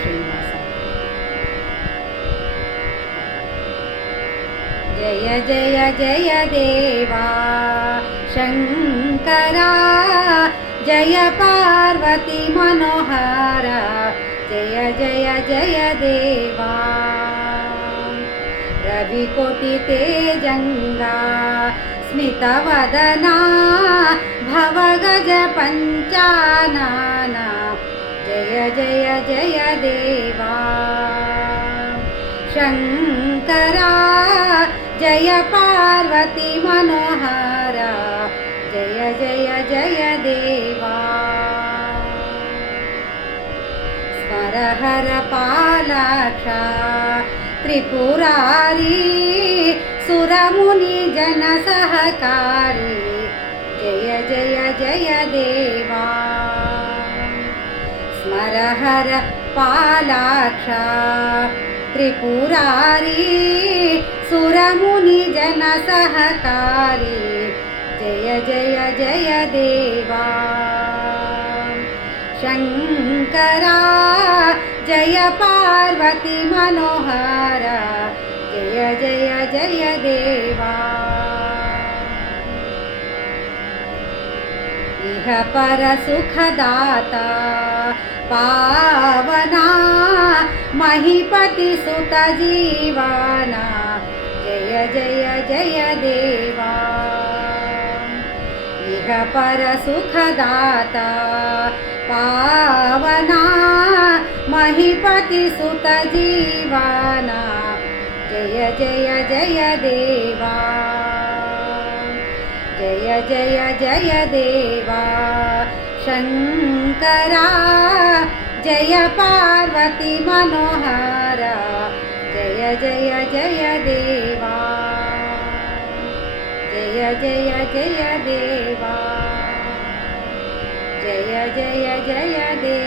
ಶ್ರೀನಿವಾಸ. ಜಯ ಜಯ ಜಯ ದೇವಾ ಶಂಕರ, ಜಯ ಪಾರ್ವತಿ ಮನೋಹರ, ಜಯ ಜಯ ಜಯ ದೇವಾ. ರವಿಕೋಟಿ ತೇಜಂಗಾ ಸ್ಮಿತವದನಾ, ಭವಗಜ ಪಂಚಾನನ, ಜಯ ಜಯ ಜಯ ದೇವಾ. ಶಂಕರ ಜಯ ಪಾರ್ವತಿ ಮನೋಹರ, ಜಯ ಜಯ ಜಯ ದೇವಾ. ಸ್ಮರಹರ ಪಾಲಾಕ್ಷ ತ್ರಿಪುರಾರಿ, ಸುರಮುನಿ ಜನ ಸಹಕಾರಿ, ಜಯ ಜಯ ಜಯ ದೇವಾ. ಸ್ಮರಹರ ಪಾಲಾಕ್ಷ ತ್ರಿಪುರಾರಿ, ಸುರಮುನಿ ಜನ ಸಹಕಾರಿ, ಜಯ ಜಯ ಜಯ ದೇವಾ. ಶಂಕರ ಜಯ ಪಾರ್ವತಿ ಮನೋಹರ, ಜಯ ಜಯ ಜಯ ದೇವಾ. ಇಹ ಪರ ಸುಖದಾತ ಪಾವನಾ, ಮಹಿಪತಿ ಸುತ ಜೀವನ, ಜಯ ಜಯ ಜಯ ದೇವಾ. ಇಹ ಪರ ಸುಖದಾತ ಪಾವನಾ, ಮಹಿಪತಿ ಸುತ ಜೀವನ, ಜಯ ಜಯ ಜಯ ದೇವಾ. ಜಯ ಜಯ ಜಯ ದೇವಾ. ಶಂಕರ ಜಯ ಪಾರ್ವತಿ ಮನೋಹರ, ಜಯ ಜಯ ಜಯ ದೇವಾ. ಜಯ ಜಯ ಜಯ ದೇವಾ. ಜಯ ಜಯ ಜಯ ದೇವಾ.